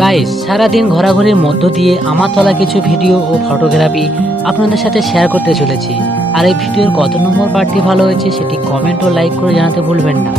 Guys, সারাদিন ঘোরাঘুরির মধ্য দিয়ে আমার তোলা কিছু ভিডিও ও ফটোগ্রাফি আপনাদের সাথে শেয়ার করতে চলেছি। আর এই ভিডিওর কত নম্বর পার্টটি ভালো হয়েছে সেটি কমেন্ট ও লাইক করে জানাতে ভুলবেন না।